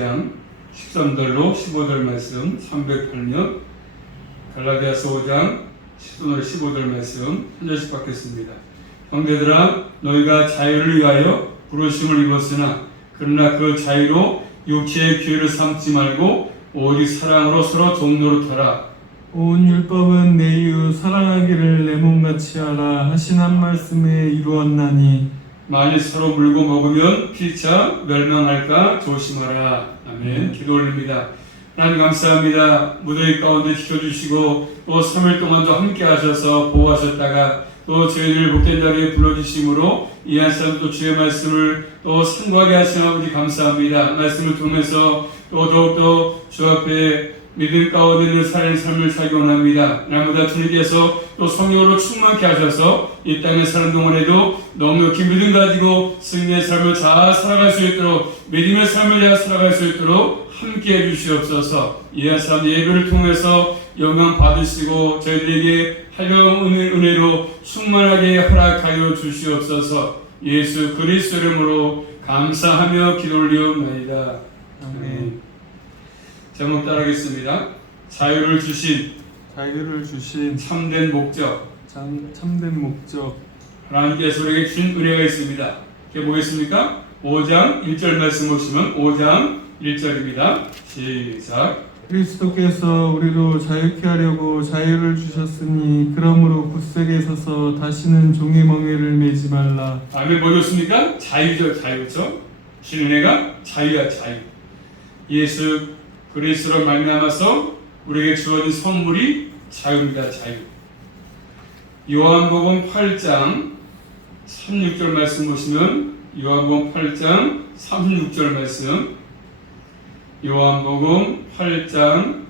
장 13절로 15절 말씀 308년 갈라디아서 5장 10절로 15절 말씀 한 절씩 받겠습니다. 형제들아 너희가 자유를 위하여 부르심을 입었으나 그러나 그 자유로 육체의 기회를 삼지 말고 오직 사랑으로 서로 종노릇하라. 온 율법은 내 이웃 사랑하기를 내 몸같이 하라 하신 한 말씀에 이루었나니 만일 서로 물고 먹으면 피차 멸망할까 조심하라. 아멘. 기도 올립니다. 하나님 감사합니다. 무더위 가운데 지켜주시고 또 3일 동안도 함께 하셔서 보호하셨다가 또 저희들 복된 자리에 불러주심으로 이 한 사람 또 주의 말씀을 또 상고하게 하신 아버지 감사합니다. 말씀을 통해서 또 더욱더 주 앞에 믿음 가운데 있는 살아있는 삶을 살기 원합니다. 날마다 주님께서 또 성령으로 충만케 하셔서 이 땅에 사는 동안에도 넉넉히 믿음 가지고 승리의 삶을 잘 살아갈 수 있도록 믿음의 삶을 잘 살아갈 수 있도록 함께 해주시옵소서. 이 한 사람 예배를 통해서 영광 받으시고 저희들에게 할령 은혜로 충만하게 허락하여 주시옵소서. 예수 그리스도 이름으로 감사하며 기도 올리옵나이다. 아멘. 제목 따르겠습니다. 자유를 주신 참된 목적, 참된 목적. 하나님께서 우리에게 준 은혜가 있습니다. 이렇게 보겠습니까? 5장 1절 말씀 보시면 5장 1절입니다. 시작. 그리스도께서 우리로 자유케 하려고 자유를 주셨으니 그러므로 굳세게 서서 다시는 종의 멍에를 매지 말라. 아멘. 뭐였습니까? 자유죠, 자유죠. 준 은혜가 자유야, 자유. 예수 그리스도로 말미암아서 우리에게 주어진 선물이 자유입니다. 자유. 요한복음 8장 36절 말씀 보시면 요한복음 8장 36절 말씀 요한복음 8장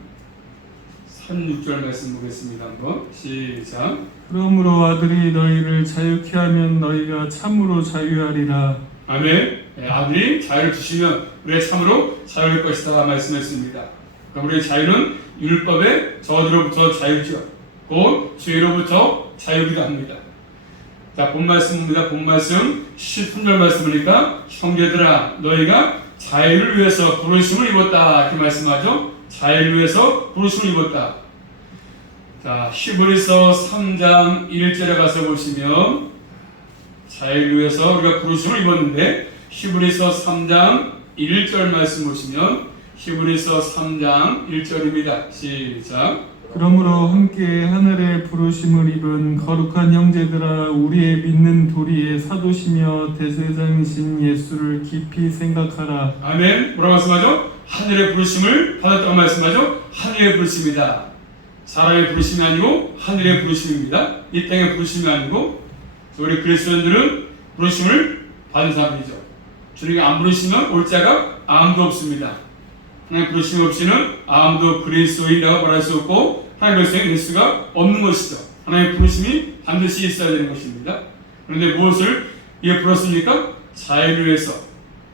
36절 말씀 보겠습니다. 한번 시작. 그러므로 아들이 너희를 자유케 하면 너희가 참으로 자유하리라. 아멘. 아들이 자유를 주시면 우리의 참으로 자유할 것이다 말씀했습니다. 그럼 우리의 자유는 율법의 저주로부터 자유죠. 곧 죄로부터 자유기도 합니다. 자, 본 말씀입니다. 본 말씀 13절 말씀이니까 형제들아 너희가 자유를 위해서 부르심을 입었다 이렇게 말씀하죠. 자유를 위해서 부르심을 입었다. 자, 히브리서 3장 1절에 가서 보시면 자유를 위해서 우리가 부르심을 입었는데 히브리서 3장 1절 말씀 보시면 히브리서 3장 1절입니다. 시작. 그러므로 함께 하늘의 부르심을 입은 거룩한 형제들아 우리의 믿는 도리의 사도시며 대제사장이신 예수를 깊이 생각하라. 아멘. 뭐라고 말씀하죠? 하늘의 부르심을 받았다고 말씀하죠? 하늘의 부르심이다. 사람의 부르심이 아니고 하늘의 부르심입니다. 이 땅의 부르심이 아니고 우리 그리스도인들은 부르심을 받은 사람이죠. 주님이 안 부르시면 올 자가 아무도 없습니다. 하나님 부르심 없이는 아무도 그리스도인이라고 말할 수 없고 하나님 백성이 될 수가 없는 것이죠. 하나님의 부르심이 반드시 있어야 되는 것입니다. 그런데 무엇을 위해 불렀습니까? 자유를 위해서.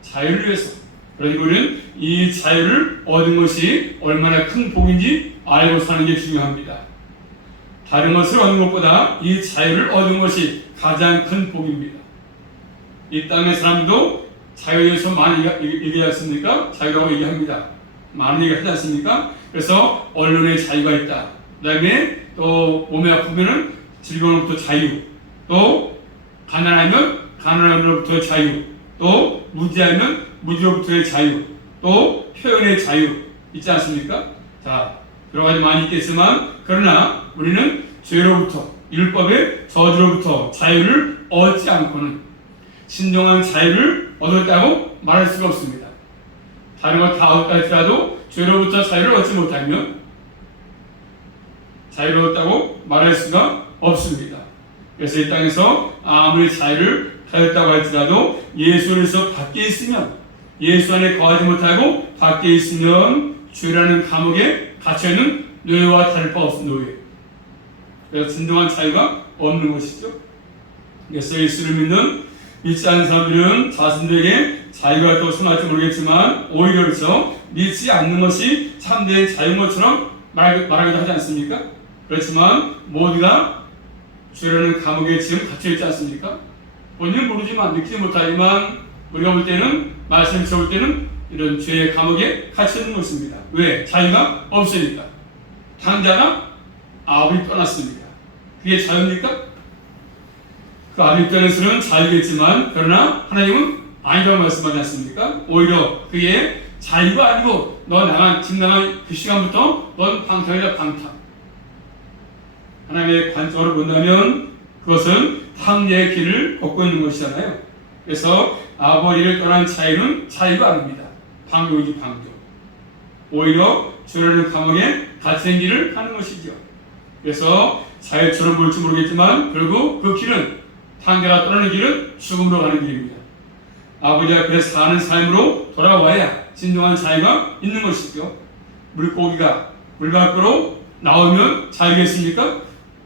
자유를 위해서. 그러니까 우리는 이 자유를 얻은 것이 얼마나 큰 복인지 알고 사는 게 중요합니다. 다른 것을 얻는 것보다 이 자유를 얻은 것이 가장 큰 복입니다. 이 땅의 사람도 자유에 대해서 많이 얘기하지 않습니까? 자유라고 얘기합니다. 많은 얘기 하지 않습니까? 그래서 언론에 자유가 있다. 그 다음에 또 몸이 아프면 즐거움부터 자유, 또 가난하면 가난함으로부터의 자유, 또 무지하면 무지로부터의 자유, 또 표현의 자유 있지 않습니까? 자, 여러 가지 많이 있겠지만 그러나 우리는 죄로부터 율법의 저주로부터 자유를 얻지 않고는 신령한 자유를 얻었다고 말할 수가 없습니다. 다른 걸 다 얻었다 할지라도 죄로부터 자유를 얻지 못하면 자유를 얻었다고 말할 수가 없습니다. 그래서 이 땅에서 아무리 자유를 가졌다고 할지라도 예수에서 밖에 있으면 예수 안에 거하지 못하고 밖에 있으면 죄라는 감옥에 갇혀있는 노예와 다를 바 없는 노예. 그래서 진정한 자유가 없는 것이죠. 그래서 예수를 믿지 않는 사람들은 자신들에게 자유가 있다고 생각할지 모르겠지만 오히려 그렇죠. 믿지 않는 것이 참된 자유인 것처럼 말하기도 하지 않습니까? 그렇지만 모두가 죄라는 감옥에 지금 갇혀있지 않습니까? 본인은 모르지만 느끼지 못하지만 우리가 볼 때는 말씀을 들어볼 때는 이런 죄의 감옥에 갇혀 있는 것입니다. 왜? 자유가 없으니까. 당자가 아버지 떠났습니다. 그게 자유입니까? 그 아버지 떠나서는 자유겠지만 그러나 하나님은 아니라고 말씀하지 않습니까? 오히려 그게 자유가 아니고 집 나간 그 시간부터 넌 방탕이다, 방탕. 하나님의 관점으로 본다면 그것은 황제의 길을 걷고 있는 것이잖아요. 그래서 아버지를 떠난 자유는 자유가 아닙니다. 방종이지, 방종. 오히려 죄라는 감옥에 갇힌 길을 가는 것이죠. 그래서 자유처럼 보일지 모르겠지만 결국 그 길은, 황제가 떠나는 길은 죽음으로 가는 길입니다. 아버지 앞에 사는 삶으로 돌아와야 진정한 자유가 있는 것이죠. 물고기가 물 밖으로 나오면 자유겠습니까?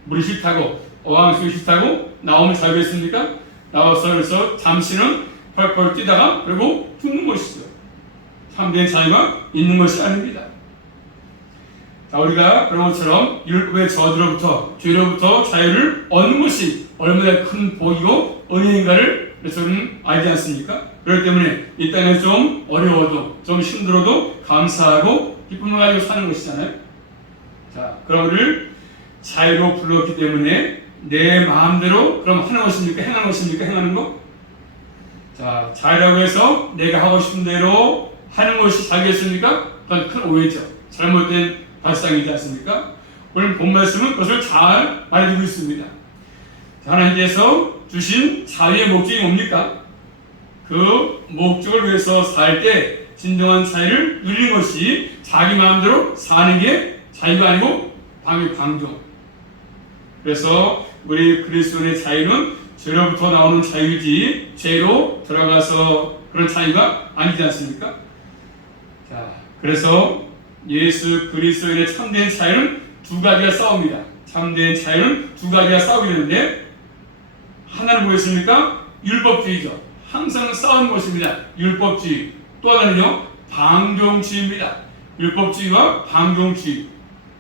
물이 싫다고, 어항수가 싫다고 나오면 자유겠습니까? 나와서 그래서 잠시는 펄펄 뛰다가 그리고 죽는 것이죠. 참된 자유가 있는 것이 아닙니다. 자, 우리가 그런 것처럼 율법의 저주로부터, 죄로부터 자유를 얻는 것이 얼마나 큰 복이고 은혜인가를 저는 알지 않습니까? 그렇기 때문에 이 땅에 좀 어려워도, 좀 힘들어도 감사하고 기쁨을 가지고 사는 것이잖아요. 자, 그럼 우리를 자유로 불렀기 때문에 내 마음대로 그럼 하는 것입니까? 행하는 것입니까? 행하는 거? 자, 자유라고 해서 내가 하고 싶은 대로 하는 것이 자유겠습니까? 그건 큰 오해죠. 잘못된 발상이지 않습니까? 오늘 본 말씀은 그것을 잘 말해주고 있습니다. 하나님께서 주신 자유의 목적이 뭡니까? 그 목적을 위해서 살 때 진정한 자유를 누리는 것이 자기 마음대로 사는 게 자유가 아니고 방종. 그래서 우리 그리스도인의 자유는 죄로부터 나오는 자유이지 죄로 들어가서 그런 자유가 아니지 않습니까? 자, 그래서 예수 그리스도인의 참된 자유는 두 가지가 싸웁니다. 참된 자유는 두 가지가 싸우게 되는데 하나는 뭐였습니까? 율법주의죠. 항상 싸우는 것입니다. 율법주의. 또 하나는요, 방종주의입니다. 율법주의와 방종주의.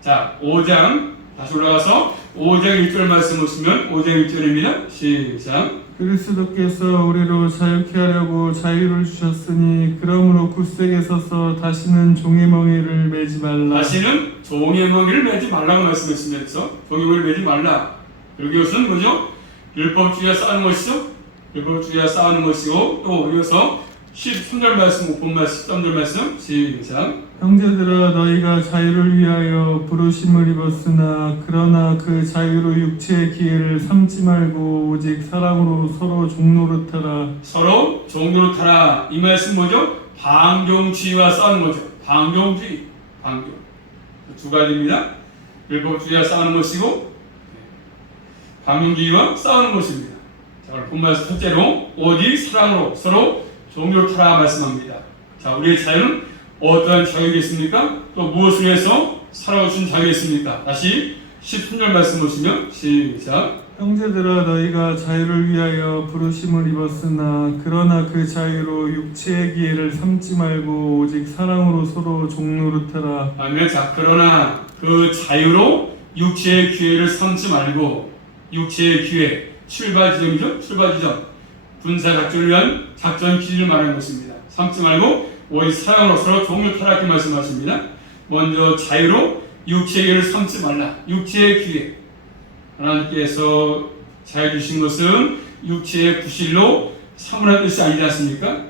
자, 5장 다시 올라가서 5장 1절 말씀 보시면 5장 1절입니다. 시작. 그리스도께서 우리로 자유케 하려고 자유를 주셨으니 그러므로 굳세게 서서 다시는 종의 멍에를 매지 말라. 다시는 종의 멍에를 매지 말라고 말씀했으면서 종의 멍에를 매지 말라. 그리고 이것은 뭐죠? 율법주의와 싸우는 것이죠. 율법주의와 싸우는 것이고 또 이어서 13절 말씀, 본 말씀, 13절 말씀 시작. 형제들아 너희가 자유를 위하여 부르심을 입었으나 그러나 그 자유로 육체의 기회를 삼지 말고 오직 사랑으로 서로 종노릇하라. 서로 종노릇하라. 이 말씀 뭐죠? 방종주의와 싸우는 거죠. 방종주의, 방종. 두 가지입니다. 율법주의와 싸우는 것이고 방종주의와 싸우는 것입니다. 자, 오늘 본 말씀 첫째로 오직 사랑으로 서로 종노릇하라 말씀합니다. 자, 우리의 자유는 어떠한 자유겠습니까? 또 무엇을 위해서 살아오신 자유겠습니까? 다시 13절 말씀 보시면 시작. 형제들아 너희가 자유를 위하여 부르심을 입었으나 그러나 그 자유로 육체의 기회를 삼지 말고 오직 사랑으로 서로 종노릇하라. 아멘. 자, 그러나 그 자유로 육체의 기회를 삼지 말고 육체의 기회, 출발 지점이죠. 출발 지점. 군사 작전을 위한 작전 기지를 말하는 것입니다. 삼지 말고 오직 사랑으로 서로 종노릇하라 이렇게 말씀하십니다. 먼저 자유로 육체의 기회를 삼지 말라. 육체의 기회. 하나님께서 자유 주신 것은 육체의 부실로 삼으라는 뜻이 아니지 않습니까?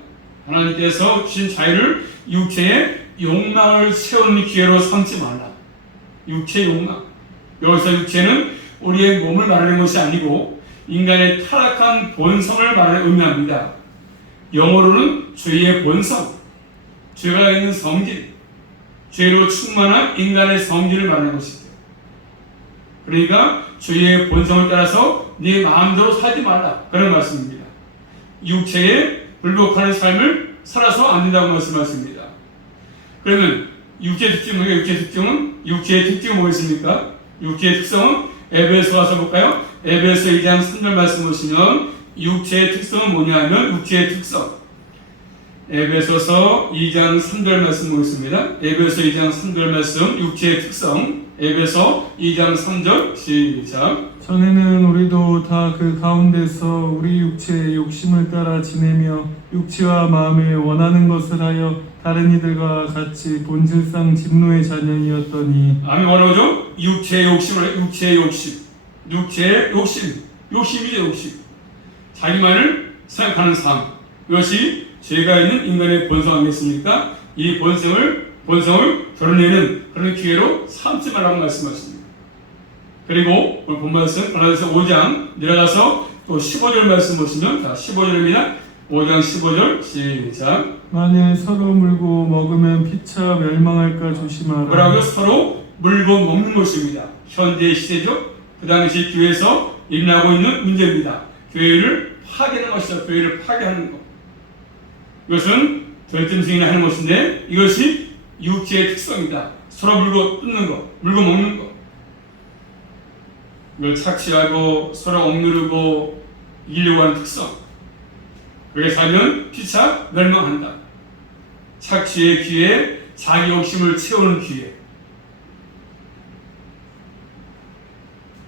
하나님께서 주신 자유를 육체의 욕망을 채우는 기회로 삼지 말라. 육체의 욕망. 여기서 육체는 우리의 몸을 말하는 것이 아니고 인간의 타락한 본성을 말하는 의미합니다. 영어로는 죄의 본성, 죄가 있는 성질, 죄로 충만한 인간의 성질을 말하는 것이죠. 그러니까 죄의 본성을 따라서 네 마음대로 살지 말라 그런 말씀입니다. 육체에 불복하는 삶을 살아서 안 된다고 말씀하십니다. 그러면 육체의 특징은 뭐예요? 육체의 특징은 뭐겠습니까? 육체의 특성은 에베소 와서 볼까요? 에베소 2장 3절 말씀 보시면 육체의 특성은 뭐냐면 육체의 특성. 에베소서 2장 3절 말씀 보겠습니다. 에베소 2장 3절 말씀 육체의 특성. 에베소 2장 3절 시작. 전에는 우리도 다 그 가운데서 우리 육체의 욕심을 따라 지내며 육체와 마음에 원하는 것을 하여 다른 이들과 같이 본질상 진노의 자녀이었더니 아멘. 뭐라고죠? 육체의 욕심을, 욕심이죠, 욕심. 자기만을 생각하는 삶. 이것이 죄가 있는 인간의 본성 아니겠습니까? 이 본성을 드러내는 그런 기회로 삼지 말라고 말씀하십니다. 그리고 오늘 본 말씀 갈라디아서 5장 내려가서 또 15절 말씀 보시면, 자, 15절입니다. 5장 15절 시작. 만일 서로 물고 먹으면 피차 멸망할까 조심하라. 뭐라고요? 서로 물고 먹는 것입니다. 현대 시대죠. 그 당시 교회에서 일어나고 있는 문제입니다. 교회를 파괴하는 것이죠. 교회를 파괴하는 것. 이것은 절대 증인이 하는 것인데 이것이 육체의 특성이다. 서로 물고 뜯는 것, 물고 먹는 것. 이걸 착취하고 서로 억누르고 이기려고 하는 특성. 그렇게 살면 피차 멸망한다. 착취의 기회, 자기 욕심을 채우는 기회.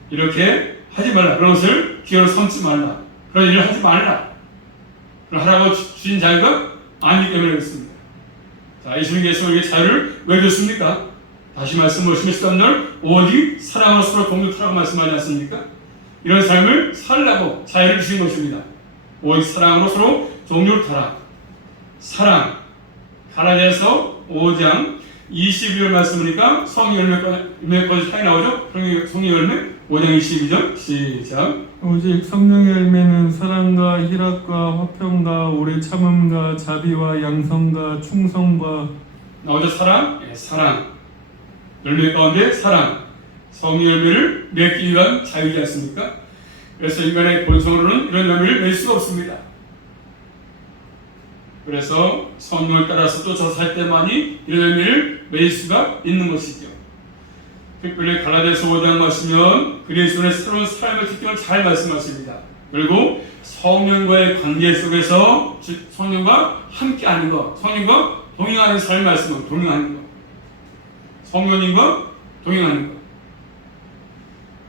이렇게 하지 말라. 그런 것을 기회로 삼지 말라. 그런 일을 하지 말라. 그걸 하라고 주신 자유가 아니기 때문에 그렇습니다. 자, 예수님께서 우리에게 자유를 왜 줬습니까? 다시 말씀하시면 13절 오직 사랑으로 서로 동력하라고 말씀하지 않습니까? 이런 삶을 살라고 자유를 주신 것입니다. 오직 사랑으로 서로 동력을 타라. 사랑. 갈라디아서 5장 22절 말씀이니까 성의 열매까지 차이 나오죠? 성의 열매 5장 22절 시작. 오직 성령의 열매는 사랑과 희락과 화평과 오래 참음과 자비와 양성과 충성과 나오죠? 사랑? 네, 사랑. 열매 가운데 사랑. 성의 열매를 맺기 위한 자유지 않습니까? 그래서 인간의 본성으로는 이런 열매를 맺을 수가 없습니다. 그래서 성령을 따라서 또 저 살 때만이 이런 열매를 맺을 수가 있는 것이죠. 특별히 갈라디아서 5장 마시면 그리스도의 새로운 삶의 특징을 잘 말씀하십니다. 그리고 성령과의 관계 속에서 성령과 함께하는 것, 성령과 동행하는 삶을 말씀하고 동행하는 것, 성령님과 동행하는 것.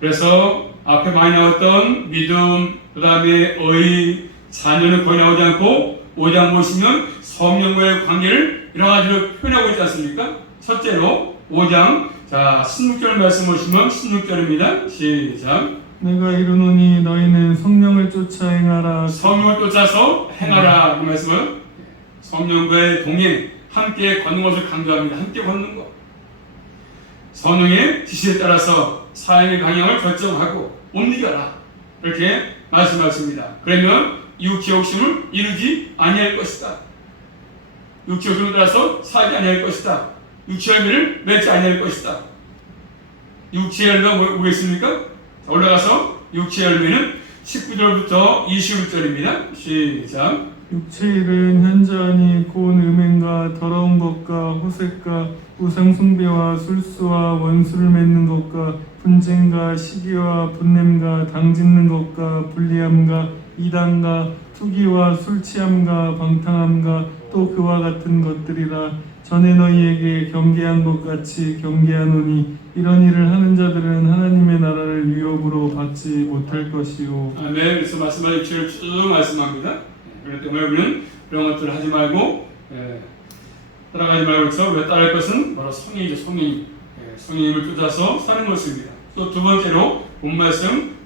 그래서 앞에 많이 나왔던 믿음, 그 다음에 의, 자녀는 거의 나오지 않고 5장 보시면 성령과의 관계를 여러 가지로 표현하고 있지 않습니까? 첫째로 5장 자 16절 말씀 보시면 16절입니다. 시작. 내가 이르노니 너희는 성령을 쫓아 행하라. 성령을 쫓아서 행하라. 이 말씀은 성령과의 동행, 함께 걷는 것을 강조합니다. 함께 걷는 것. 성령의 지시에 따라서 삶의 방향을 결정하고 옮겨라. 이렇게 말씀하십니다. 그러면 육체 욕심을 이루지 아니할 것이다. 육체 욕심을 따라서 살지 아니할 것이다. 육체 열매를 맺지 아니할 것이다. 육체 열매가 뭐겠습니까? 올라가서 육체 열매는 19절부터 21절입니다. 시작. 육체 일은 현저하니 곧 음행과 더러운 것과 호색과 우상숭배와 술수와 원수를 맺는 것과 분쟁과 시기와 분냄과 당짓는 것과 불리함과 이단과 투기와 술취함과 방탕함과 또 그와 같은 것들이라. 전에 너희에게 경계한 것 같이 경계하노니 이런 일을 하는 자들은 하나님의 나라를 위협으로 받지 못할 것이요. 아멘. 그래서 말씀하신 육체를 쭉 말씀합니다. 그렇기 때문에 우리는 그런 것들을 하지 말고 따라가지 말고 그래서 왜 따라할 것은 바로 성령이죠. 성령. 성령님을 쫓아서 사는 것입니다. 또 두 번째로 본 말씀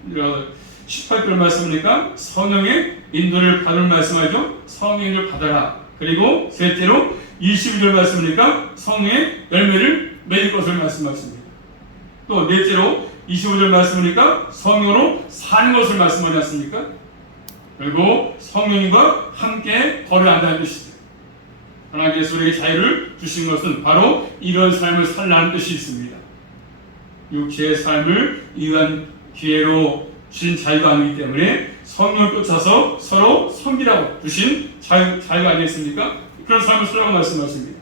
18절 말씀이니까 성령의 인도를 받을 말씀하죠. 성령을 받아라. 그리고 셋째로 22절 말씀이니까 성령의 열매를 맺을 것을 말씀하십니다. 또 넷째로 25절 말씀이니까 성령으로 사는 것을 말씀하지 않습니까? 그리고 성령님과 함께 걸어야 한다는 뜻이죠. 하나님께서 우리에게 자유를 주신 것은 바로 이런 삶을 살라는 뜻이 있습니다. 육체의 삶을 위한 기회로 주신 자유가 아니기 때문에 성령을 쫓아서 서로 섬기라고 주신 자유가 아니겠습니까? 그런 삶을 살라고 말씀하십니다.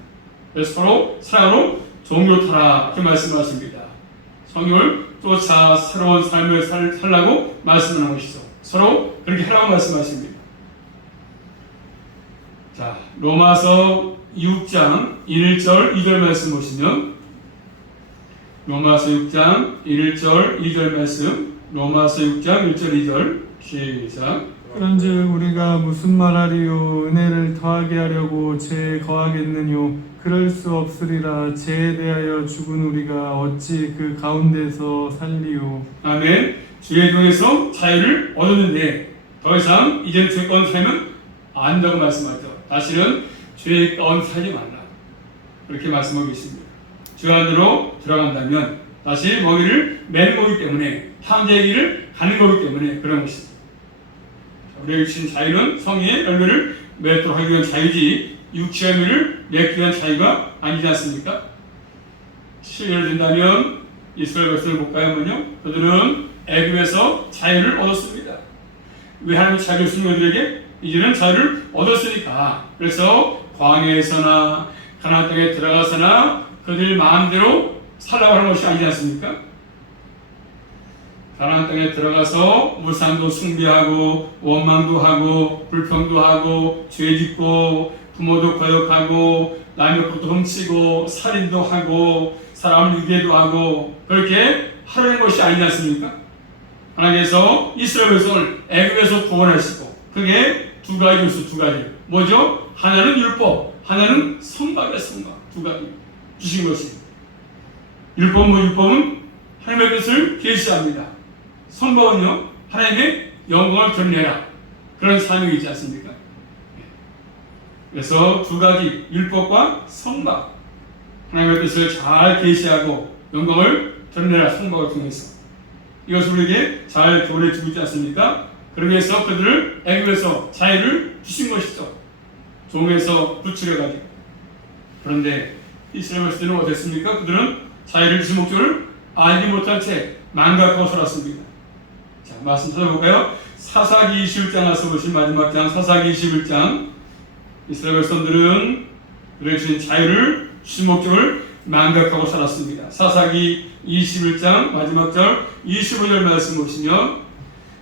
그래서 서로 사랑으로 종료하라 이렇게 말씀하십니다. 성령을 쫓아 새로운 삶을 살라고 말씀하는 것이죠. 서로 그렇게 하라고 말씀하십니다. 자, 로마서 6장 1절 2절 말씀 보시면 로마서 6장 1절 2절 말씀 로마서 6장 1절 2절 시작. 그런즉 우리가 무슨 말하리요 은혜를 더하게 하려고 죄에 거하겠느뇨 그럴 수 없으리라 죄에 대하여 죽은 우리가 어찌 그 가운데서 살리요 아멘. 죄에 통해서 자유를 얻었는데 더 이상 이제는 죄 가운데 살면 안 된다고 말씀하죠. 다시는 죄 가운데 살지 말라. 그렇게 말씀하고 계십니다. 죄 안으로 들어간다면 다시 먹이를 매는 거기 때문에 탕자의 길을 가는 거기 때문에 그런 것입니다. 우리에게 주신 자유는 성의의 열매를 맺도록 하기 위한 자유지 육체의 열매를 맺기 위한 자유가 아니지 않습니까? 예를 든다면 이스라엘 백성을 볼까요? 그들은 애굽에서 자유를 얻었습니다. 왜 하나님이 자유를 주신 그들에게? 이제는 자유를 얻었으니까. 그래서 광야에서나 가나안 땅에 들어가서나 그들 마음대로 살라고 하는 것이 아니지 않습니까? 가나안 땅에 들어가서 우상도 숭배하고 원망도 하고 불평도 하고 죄짓고 부모도 거역하고 남의 것도 훔치고 살인도 하고 사람을 유괴도 하고 그렇게 하려는 것이 아니지 않습니까? 하나님께서 이스라엘 백성을 애굽에서 구원하시고 그게 두 가지였어. 두 가지. 뭐죠? 하나는 율법, 하나는 성막의 성막. 두 가지 주신 것이. 율법은 하나님의 뜻을 계시합니다. 성막은요, 하나님의 영광을 드러내라. 그런 사명이지 않습니까? 그래서 두 가지, 율법과 성막. 하나님의 뜻을 잘 계시하고 영광을 드러내라. 성막을 통해서. 이것을 우리에게 잘 교훈해 주고 있지 않습니까? 그러기 위해서 그들을 애굽에서 자유를 주신 것이죠. 종에서 구출해가지고. 그런데 이스라엘 백성들은 어땠습니까? 그들은 자유를 주신 목적을 알지 못한 채 망각하고 살았습니다. 자, 말씀 찾아볼까요? 사사기 21장 와서 보신 마지막 장, 사사기 21장. 이스라엘 백성들은 그들에게 주신 자유를 주신 목적을 망각하고 살았습니다. 사사기 21장 마지막 절 25절 말씀 보시면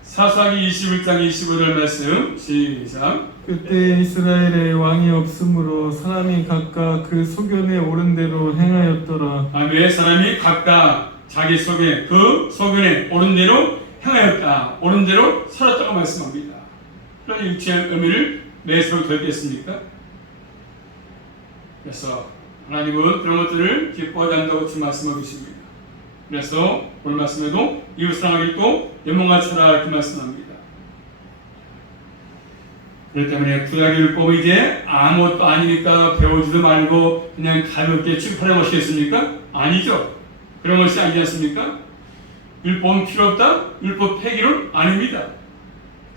사사기 21장 25절 말씀 시작. 그때 이스라엘에 왕이 없으므로 사람이 각각 그 소견에 옳은 대로 행하였더라. 아멘. 사람이 각각 자기 속에 그 소견에 옳은 대로 행하였다. 옳은 대로 살았다고 말씀합니다. 그런 육체의 의미를 매수로 결겠습니까? 그래서 하나님은 그런 것들을 기뻐하지 않는다고 지금 말씀하고 계십니다. 그래서 오늘 말씀에도 이웃 사랑하기 또 연봉같이 하라 이렇게 말씀합니다. 그렇기 때문에 구약의 율법이 이제 아무것도 아니니까 배우지도 말고 그냥 가볍게 취급하는 것이겠습니까? 아니죠. 그런 것이 아니지 않습니까? 율법은 필요 없다? 율법 폐기는 아닙니다.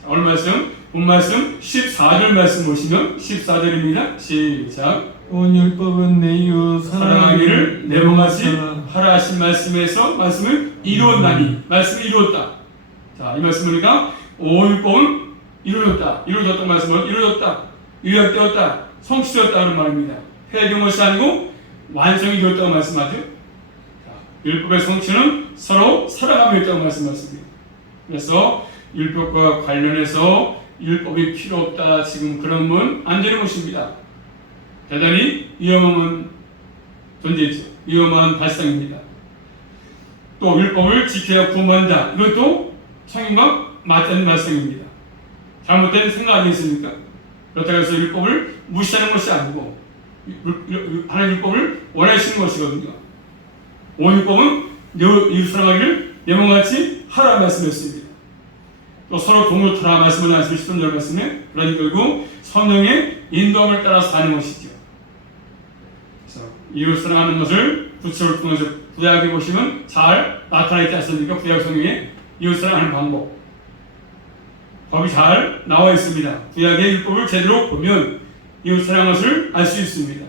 자, 오늘 말씀, 본 말씀 14절 말씀 보시면 14절입니다. 시작. 온 율법은 내 이웃 사랑하기를 내 몸같이 하라 하신 말씀에서 말씀을 이루었나니 말씀을 이루었다. 자, 이 말씀을 우리가 율법은 이루어졌다. 이루어졌던 말씀은 이루어졌다. 요약되었다. 성취되었다는 말입니다. 폐기된 것이 아니고 완성이 되었다고 말씀하죠. 자, 율법의 성취는 서로 살아가며 있다고 말씀하십니다. 그래서 율법과 관련해서 율법이 필요 없다. 지금 그런 분 안 되는 것입니다. 대단히 위험한 존재죠. 위험한 발상입니다. 또 율법을 지켜야 구원한다. 이것도 성경과 맞지 않는 발상입니다. 잘못된 생각 아니겠습니까? 그렇다고 해서 율법을 무시하는 것이 아니고 하나님 율법을 원하시는 것이거든요. 온 율법은 이웃 사랑하기를 내 몸같이 하라 말씀했습니다. 또 서로 동료타라 말씀을 하시는 10절 말씀에 그러니 결국 성령의 인도함을 따라 사는 것이죠. 그래서 이웃 사랑하는 것을 구체를 통해서 구약에 보시면 잘 나타나 있지 않습니까? 구약 성경에 이웃 사랑하는 방법 법이 잘 나와 있습니다. 구약의 율법을 제대로 보면 이웃 사랑하는 것을 알 수 있습니다.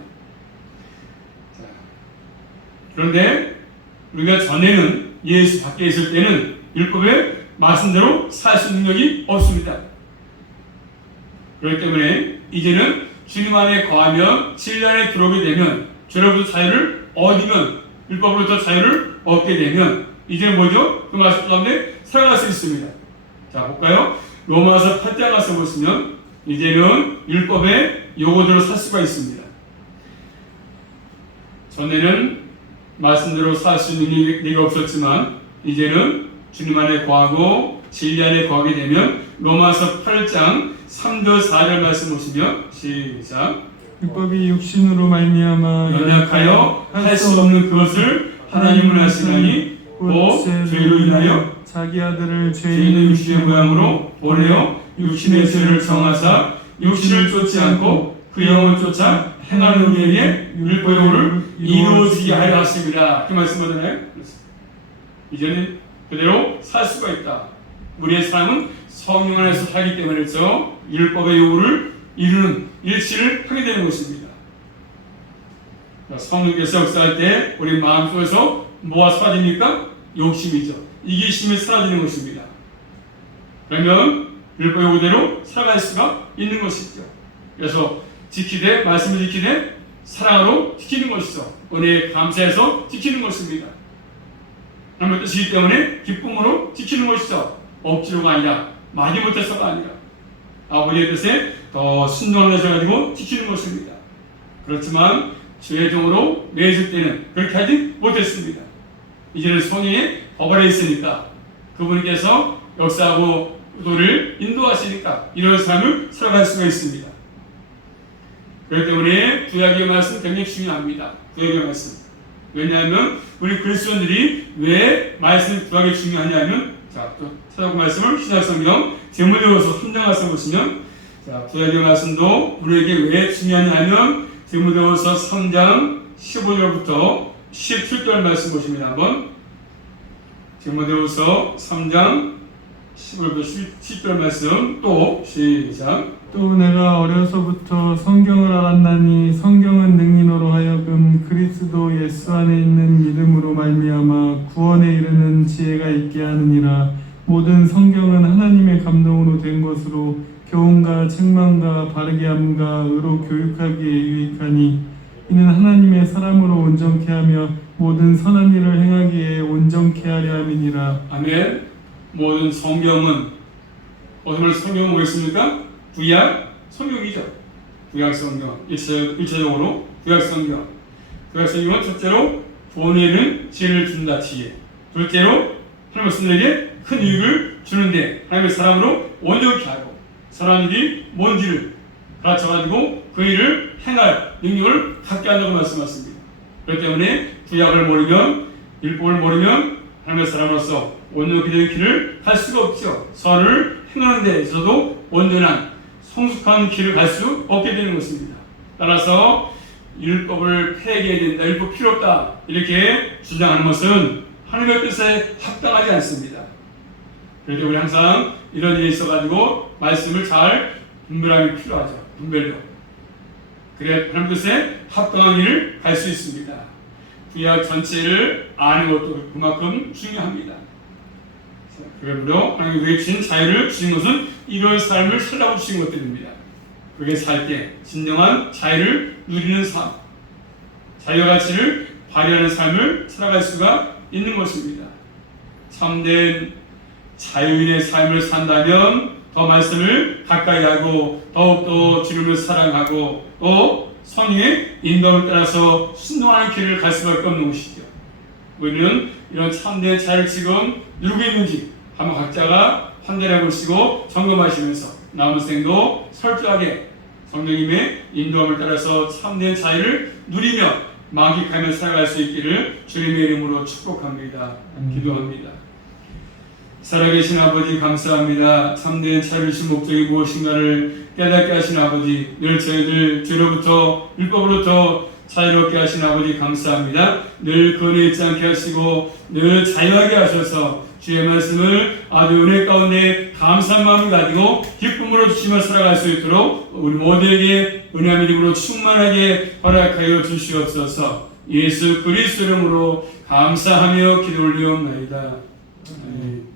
자, 그런데 우리가 전에는 예수 밖에 있을 때는 율법의 말씀대로 살 수 있는 능력이 없습니다. 그렇기 때문에 이제는 주님 안에 거하면 진리 안에 들어오게 되면 죄로부터 자유를 얻으면 율법으로부터 자유를 얻게 되면 이제 뭐죠? 그 말씀 가운데 살아갈 수 있습니다. 자, 볼까요? 로마서 8장 가서 보시면 이제는 율법의 요구대로 살 수가 있습니다. 전에는 말씀대로 살 수 있는 능력이 없었지만 이제는 주님 안에 거하고 진리 안에 거하게 되면 로마서 8장 3절 4절 말씀 보시면 시작. 율법이 육신으로 말미암아 연약하여 할 수 없는 그것을 하나님은 하시나니 곧 죄로 인하여 자기 아들을 죄 죄 있는 육신의 모양으로 보내어 육신의 죄를 정하사 육신을 쫓지 않고 그 영을 쫓아 행하는 우리에게 율법의 오를 이루어지게 하려 하십니다. 그 말씀 보잖아요. 이제는 그대로 살 수가 있다. 우리의 삶은 성령 안에서 살기 때문에 율법의 요구를 이루는 일치를 하게 되는 것입니다. 성령께서 역사할 때 우리 마음속에서 뭐가 사라집니까? 욕심이죠. 이기심이 사라지는 것입니다. 그러면 율법 요구대로 살아갈 수가 있는 것이죠. 그래서 지키되 말씀을 지키되 사랑으로 지키는 것이죠. 은혜에 감사해서 지키는 것입니다. 하나님의 뜻이기 때문에 기쁨으로 지키는 것이죠. 억지로가 아니라 마지못해서가 아니라 아버지의 뜻에 더 순종해서 가지고 지키는 것입니다. 그렇지만 죄종으로 매질 때는 그렇게 하지 못했습니다. 이제는 성령의 법 아래 있으니까 그분께서 역사하고 우리를 인도하시니까 이런 삶을 살아갈 수가 있습니다. 그렇기 때문에 구약의 말씀 굉장히 중요합니다. 구약의 말씀. 왜냐하면 우리 그리스도인들이 왜 말씀 구약이 중요하냐면, 자, 또 찾아본 말씀을 신약성경 디모데후서 3장 말씀 보시면, 자, 구약의 말씀도 우리에게 왜 중요하냐면 디모데후서 3장 15절부터 17절 말씀 보시면 한번 디모데후서 3장 15절부터 17절 말씀 또 시작. 또 내가 어려서부터 성경을 알았나니 성경은 능인으로 하여금 그리스도 예수 안에 있는 믿음으로 말미암아 구원에 이르는 지혜가 있게 하느니라. 모든 성경은 하나님의 감동으로 된 것으로 교훈과 책망과 바르게 함과 의로 교육하기에 유익하니 이는 하나님의 사람으로 온전케 하며 모든 선한 일을 행하기에 온전케 하려 함이니라. 아멘. 모든 성경은 어떤 성경은 뭐겠습니까? 구약 성경이죠. 구약 성경 1차적으로 구약 성경. 구약 성경은 첫째로 구원에는 지혜를 준다 지혜. 둘째로 하나님의 백성들에게 큰 유익을 주는데 하나님의 사람으로 온전케 하고 사람들이 뭔지를 가르쳐가지고 그 일을 행할 능력을 갖게 한다고 말씀하십니다. 그렇기 때문에 구약을 모르면 율법을 모르면 하나님의 사람으로서 온전히 된 길을 갈 수가 없죠. 선을 행하는 데 있어도 온전한 성숙한 길을 갈 수 없게 되는 것입니다. 따라서 율법을 폐기해야 된다, 율법 필요 없다 이렇게 주장하는 것은 하나님의 뜻에 합당하지 않습니다. 그래서 우리 항상 이런 일이 있어가지고 말씀을 잘 분별하기 필요하죠. 분별력. 그래야 하나님 뜻에 합당한 일을 갈 수 있습니다. 구약 전체를 아는 것도 그만큼 중요합니다. 그러므로 하나님이 우리에게 주신 자유를 주신 것은 이런 삶을 살라고 주신 것들입니다. 그게 살 때 진정한 자유를 누리는 삶, 자유의 가치를 발휘하는 삶을 살아갈 수가 있는 것입니다. 참된 자유인의 삶을 산다면 더 말씀을 가까이 하고 더욱더 주님을 사랑하고 또 성령의 인도를 따라서 순종하는 길을 갈 수밖에 없는 것이죠. 우리는 이런 참된 자유를 지금 누리고 있는지 한번 각자가 판단해 보시고 점검하시면서 남은 생도 철저하게 성령님의 인도함을 따라서 참된 자유를 누리며 만끽하며 살아갈 수 있기를 주님의 이름으로 축복합니다. 기도합니다. 살아계신 아버지 감사합니다. 참된 자유를 주신 목적이 무엇인가를 깨닫게 하신 아버지, 늘 저희들 죄로부터 율법으로부터 자유롭게 하신 아버지 감사합니다. 늘 근에 있지 않게 하시고 늘 자유하게 하셔서 주의 말씀을 아주 은혜 가운데 감사한 마음을 가지고 기쁨으로 주시며 살아갈 수 있도록 우리 모두에게 은혜와 믿음으로 충만하게 허락하여 주시옵소서. 예수 그리스도 이름으로 감사하며 기도 올리옵나이다. 아멘.